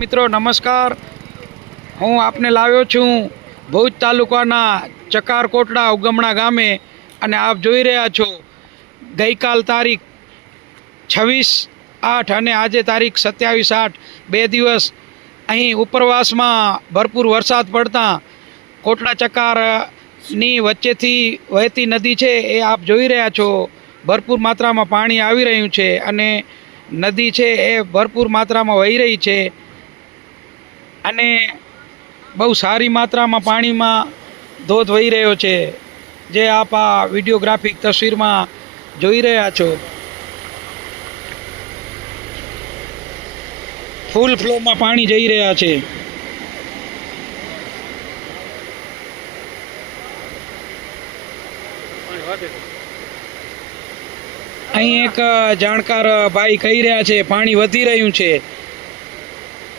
મિત્રો નમસ્કાર, હું આપને લાવ્યો છું ભુજ તાલુકાના ચકાર કોટડા ઉગમણા ગામે અને આપ જોઈ રહ્યા છો ગઈકાલ તારીખ 26/8 અને આજે તારીખ 27/8 બે દિવસ અહીં ઉપરવાસમાં ભરપૂર વરસાદ પડતા કોટડા ચકારની વચ્ચેથી વહેતી નદી છે એ આપ જોઈ રહ્યા છો। ભરપૂર માત્રામાં પાણી આવી રહ્યું છે અને નદી છે એ ભરપૂર માત્રામાં વહી રહી છે અને બહુ સારી માત્રામાં પાણીમાં ધોધ વહી રહ્યો છે, જે આપ આ વિડીયોગ્રાફિક તસવીરમાં જોઈ રહ્યા છો। ફૂલ ફ્લોમાં પાણી જઈ રહ્યા છે। અહીં એક જાણકાર ભાઈ કહી રહ્યા છે પાણી વધી રહ્યું છે।